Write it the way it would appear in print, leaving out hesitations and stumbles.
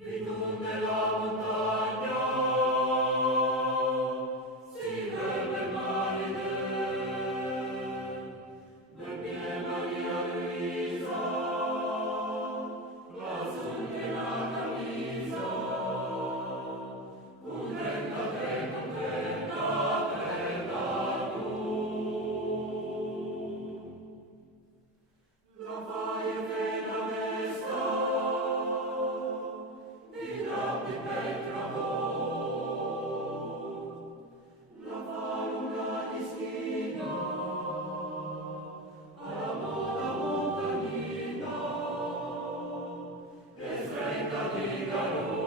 Ridum nella montagna si vede marine, nel mie Maria Luisa, la sunghera camisa, contenta, la vai e veda mesta, di Petra la valunga di schina, alla moda montagnina, e srenca di Garona.